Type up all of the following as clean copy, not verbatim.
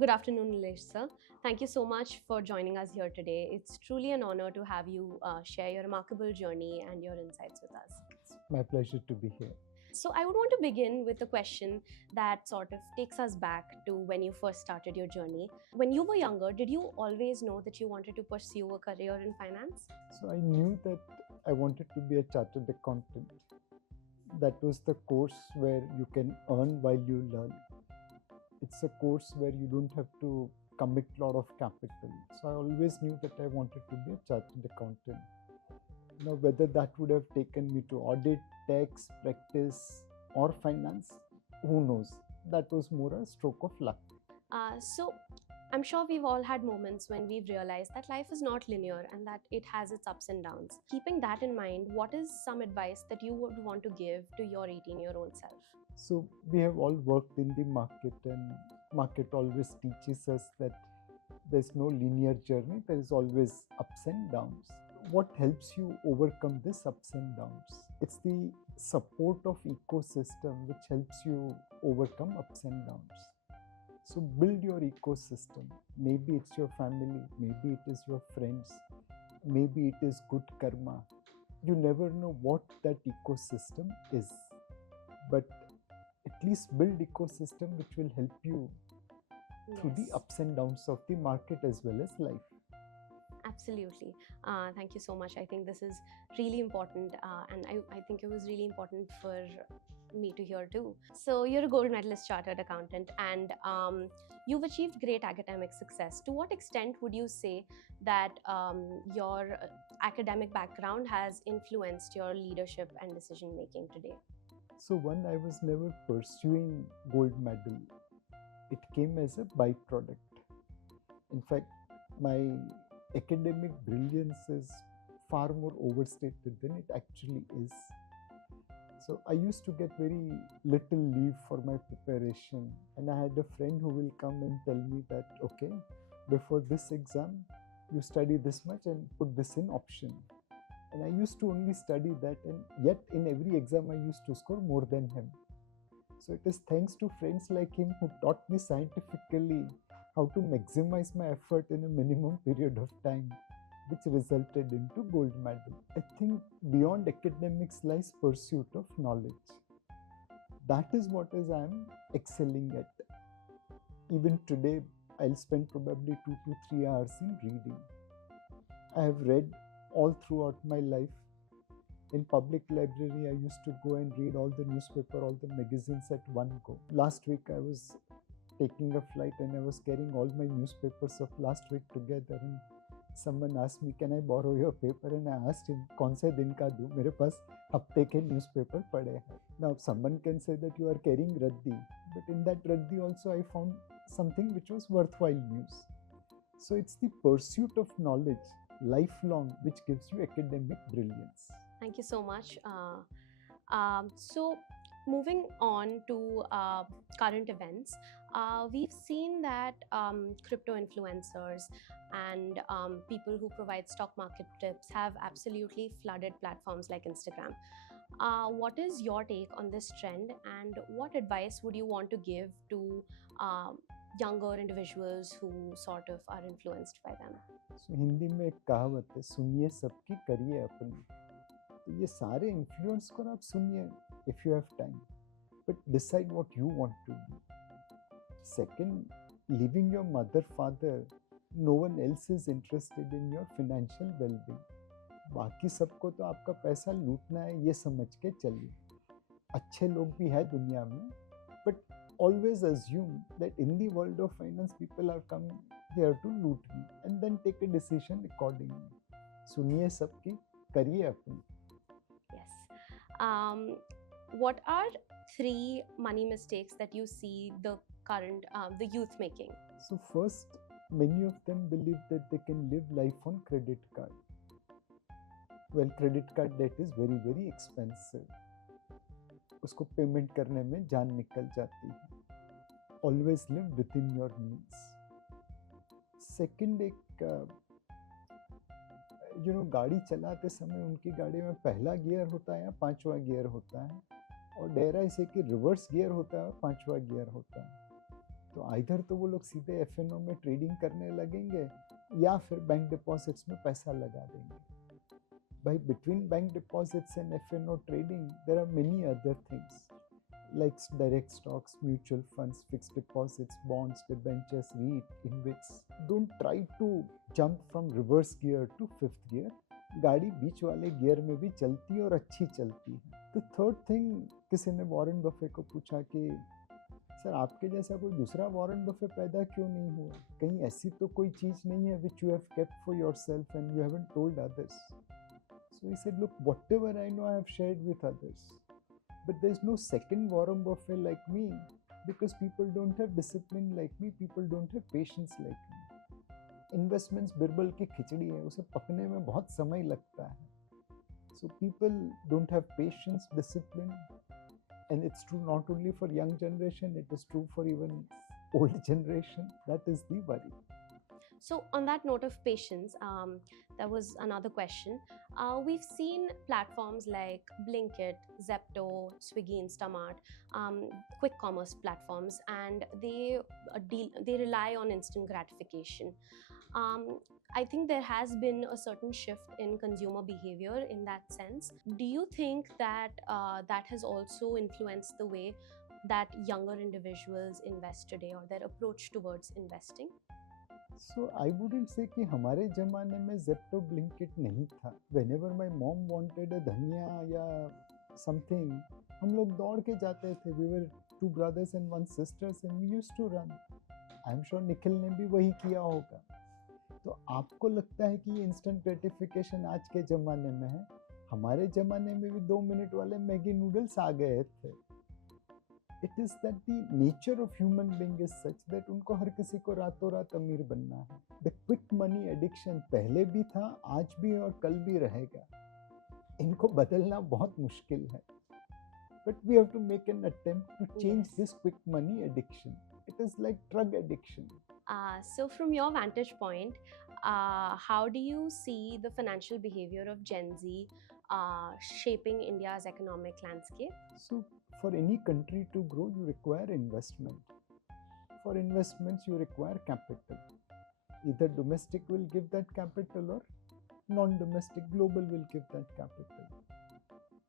Good afternoon, Nilesh Sir. Thank you so much for joining us here today. It's truly an honor to have you share your remarkable journey and your insights with us. It's my pleasure to be here. So, I would want to begin with a question that sort of takes us back to when you first started your journey. When you were younger, did you always know that you wanted to pursue a career in finance? So I knew that I wanted to be a chartered accountant. That was the course where you can earn while you learn. It's a course where you don't have to commit a lot of capital. So I always knew that I wanted to be a chartered accountant. Now, whether that would have taken me to audit, tax, practice, or finance, who knows? That was more a stroke of luck. So, I'm sure we've all had moments when we've realized that life is not linear and that it has its ups and downs. Keeping that in mind, what is some advice that you would want to give to your 18-year-old self? So we have all worked in the market, and market always teaches us that there's no linear journey. There is always ups and downs. What helps you overcome this ups and downs? It's the support of ecosystem which helps you overcome ups and downs. So build your ecosystem. Maybe it's your family, maybe it is your friends, maybe it is good karma. You never know what that ecosystem is, but at least build ecosystem which will help you through the Yes. ups and downs of the market as well as life. Absolutely. Thank you so much. I think this is really important, and I think it was really important for me to hear too. So, you're a gold medalist chartered accountant, and you've achieved great academic success. To what extent would you say that your academic background has influenced your leadership and decision making today? So one, I was never pursuing gold medal. It came as a byproduct. In fact, my academic brilliance is far more overstated than it actually is. So I used to get very little leave for my preparation, and I had a friend who will come and tell me that, okay, before this exam, you study this much and put this in option. And I used to only study that, and yet in every exam I used to score more than him. So it is thanks to friends like him who taught me scientifically how to maximize my effort in a minimum period of time, which resulted into gold medal. I think beyond academics lies pursuit of knowledge. That is what is I am excelling at. Even today, I'll spend probably 2 to 3 hours in reading. I have read all throughout my life. In public library, I used to go and read all the newspaper, all the magazines at one go. Last week, I was taking a flight and I was carrying all my newspapers of last week together, and someone asked me, can I borrow your paper? And I asked him, कौन से दिन का दूँ? मेरे पास हफ्ते के newspaper पड़े हैं. Now someone can say that you are carrying raddi, but in that raddi also I found something which was worthwhile news. So it's the pursuit of knowledge, lifelong, which gives you academic brilliance. Thank you so much. So, moving on to current events, we've seen that crypto influencers and people who provide stock market tips have absolutely flooded platforms like Instagram. What is your take on this trend, and what advice would you want to give to younger individuals who sort of are influenced by them? So Hindi में एक कहावत है, सुनिए सबकी करिए अपनी. तो ये सारे इन्फ्लुएंस को आप सुनिए if you have time, but decide what you want to do. Second, leaving your mother, father, no one else is interested in your financial well-being. बाकी सबको तो आपका पैसा लूटना है, ये समझ के चलिए. अच्छे लोग भी हैं दुनिया में, but always assume that in the world of finance, people are coming here to loot me, and then take a decision accordingly. सुनिए सबकी, करिए अपनी. Yes. What are 3 money mistakes that you see the current the youth making? So first, many of them believe that they can live life on credit card. Well, credit card debt is very, very expensive. उसको payment करने में जान निकल जाती है. Always live within your means. Second, एक गाड़ी चलाते समय उनकी गाड़ी में पहला गियर होता है या 5वां गियर होता है, और डेरा इसे कि रिवर्स गियर होता है और 5वां गियर होता है. तो आइधर तो वो लोग सीधे एफएनओ में ट्रेडिंग करने लगेंगे या फिर बैंक डिपॉजिट्स में पैसा लगा देंगे. भाई, between bank deposits and FNO trading, there are many other things like direct stocks, mutual funds, fixed deposits, bonds, debentures, REIT, in which don't try to jump from reverse gear to fifth gear. गाड़ी बीच वाले gear में भी चलती है और अच्छी चलती है. तो थर्ड थिंग, किसी ने वॉरेन बफे को पूछा कि सर आपके जैसा कोई दूसरा वॉरेन बफे पैदा क्यों नहीं हुआ? कहीं ऐसी तो कोई चीज नहीं है which you have kept for yourself and you haven't told others. So he said, look, whatever I know I have shared with others. But there's no second Warren Buffett like me because people don't have discipline like me, people don't have patience like me. Investments Birbal की खिचड़ी है, उसे पकने में बहुत समय लगता है. So people don't have patience, discipline, and it's true not only for young generation, it is true for even old generation. That is the worry. So, on that note of patience, there was another question. We've seen platforms like Blinkit, Zepto, Swiggy, Instamart, quick commerce platforms, and they rely on instant gratification. I think there has been a certain shift in consumer behavior in that sense. Do you think that that has also influenced the way that younger individuals invest today or their approach towards investing? So I wouldn't say कि हमारे ज़माने में Zepto Blinkit नहीं था. Whenever my mom wanted a धनिया या something, हम लोग दौड़ के जाते थे. We were two brothers and one sisters and we used to run. I'm sure Nikhil ने भी वही किया होगा. तो आपको लगता है कि ये इंस्टेंट ग्रेटिफिकेशन आज के ज़माने में है? हमारे ज़माने में भी 2 मिनट वाले मैगी नूडल्स आ गए थे. It is that the nature of human being is such that उनको हर किसी को रातों रात अमीर बनना है. The quick money addiction पहले भी था, आज भी है और कल भी रहेगा. इनको बदलना बहुत मुश्किल है. But we have to make an attempt to change this quick money addiction. It is like drug addiction. So, from your vantage point, how do you see the financial behavior of Gen Z shaping India's economic landscape? So, for any country to grow, you require investment. For investments, you require capital. Either domestic will give that capital or non-domestic global will give that capital.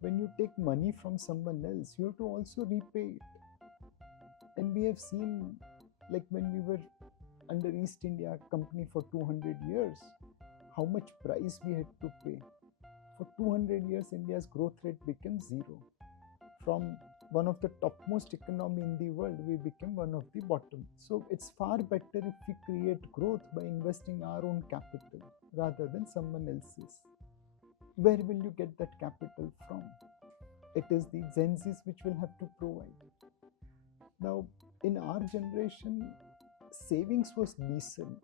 When you take money from someone else, you have to also repay it. And we have seen, like when we were under East India Company for 200 years, how much price we had to pay. For 200 years, India's growth rate became zero. From one of the topmost economy in the world, we became one of the bottom. So it's far better if we create growth by investing our own capital rather than someone else's. Where will you get that capital from? It is the Gen Zs which will have to provide. Now, in our generation, savings was decent.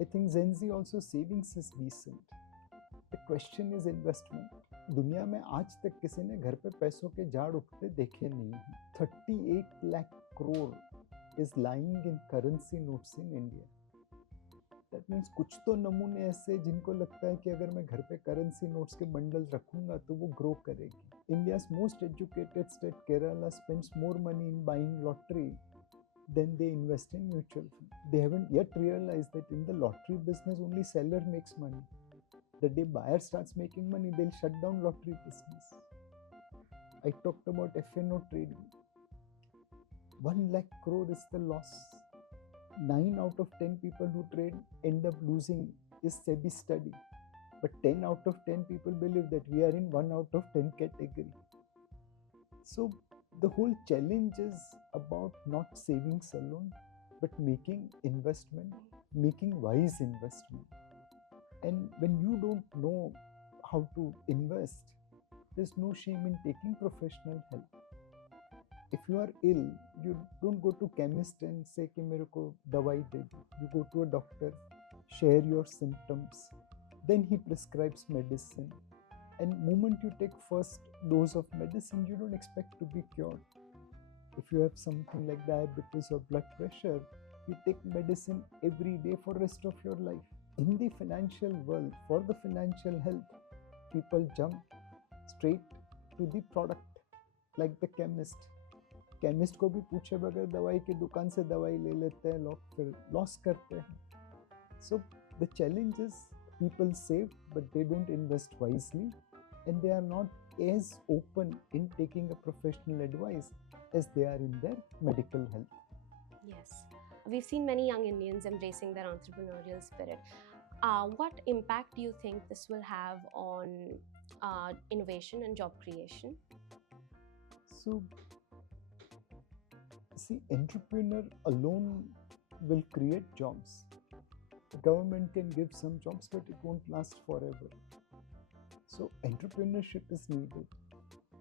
I think Gen Z also savings is decent. The question is investment. दुनिया में आज तक किसी ने घर पे पैसों के झाड़ उगते देखे नहीं हैं. 38 lakh crore is lying in currency notes in India. That means कुछ तो नमूने ऐसे जिनको लगता है कि अगर मैं घर पे करेंसी नोट्स के बंडल रखूंगा तो वो ग्रो करेगी. India's most educated state, Kerala, spends more money in buying lottery than they invest in mutual fund. They haven't yet realized that in the lottery business only seller makes money. The day buyer starts making money, they'll shut down lottery business. I talked about FNO trading. 1 lakh crore is the loss. 9 out of 10 people who trade end up losing is SEBI study. But 10 out of 10 people believe that we are in 1 out of 10 category. So the whole challenge is about not savings alone, but making investment, making wise investment. And when you don't know how to invest, there's no shame in taking professional help. If you are ill, you don't go to chemist and say कि मेरे को दवाई दे दो. You go to a doctor, share your symptoms, then he prescribes medicine. And moment you take first dose of medicine, you don't expect to be cured. If you have something like diabetes or blood pressure, you take medicine every day for rest of your life. In the financial world, for the financial health, people jump straight to the product, like the chemist. Chemist को भी पूछे बगैर दवाई की दुकान से दवाई ले लेते हैं लोग, फिर लॉस करते हैं. So the challenge is people save, but they don't invest wisely, and they are not as open in taking a professional advice as they are in their medical health. Yes. We've seen many young Indians embracing their entrepreneurial spirit. What impact do you think this will have on innovation and job creation? So, see, entrepreneur alone will create jobs. The government can give some jobs, but it won't last forever. So, entrepreneurship is needed.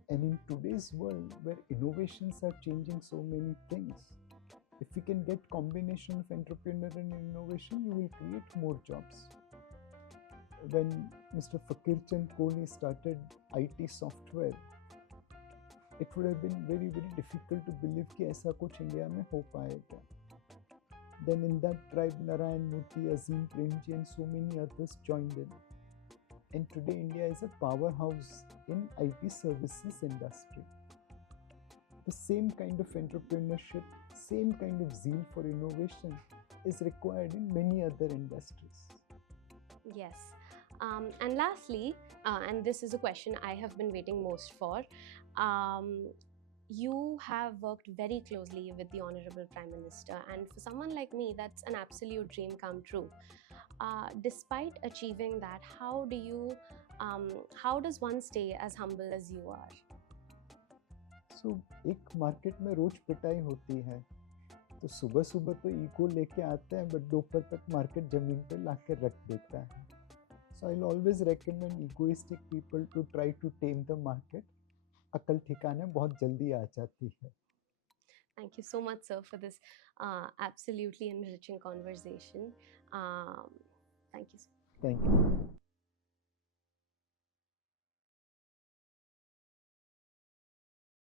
And in today's world, where innovations are changing so many things, if we can get combination of entrepreneur and innovation, you will create more jobs. When Mr. Fakir Chand Kohli started IT software, it would have been very, very difficult to believe कि ऐसा कुछ India में हो पाएगा. Then in that tribe, Narayan Murthy, Azim Premji, and so many others joined in. And today India is a powerhouse in IT services industry. The same kind of entrepreneurship, same kind of zeal for innovation is required in many other industries. Yes. And lastly, and this is a question I have been waiting most for, you have worked very closely with the Honorable Prime Minister, and for someone like me, that's an absolute dream come true. Despite achieving that, how does one stay as humble as you are? So, एक market में रोज पिटाई होती है, तो सुबह सुबह तो ego लेके आते हैं, बट दोपहर तक मार्केट जमीन पे लाके रख देता है. So I'll always recommend egoistic people to try to tame the market. अकल ठिकाने बहुत जल्दी आ जाती है. Thank you so much, sir, for this absolutely enriching conversation. Thank you. Thank you.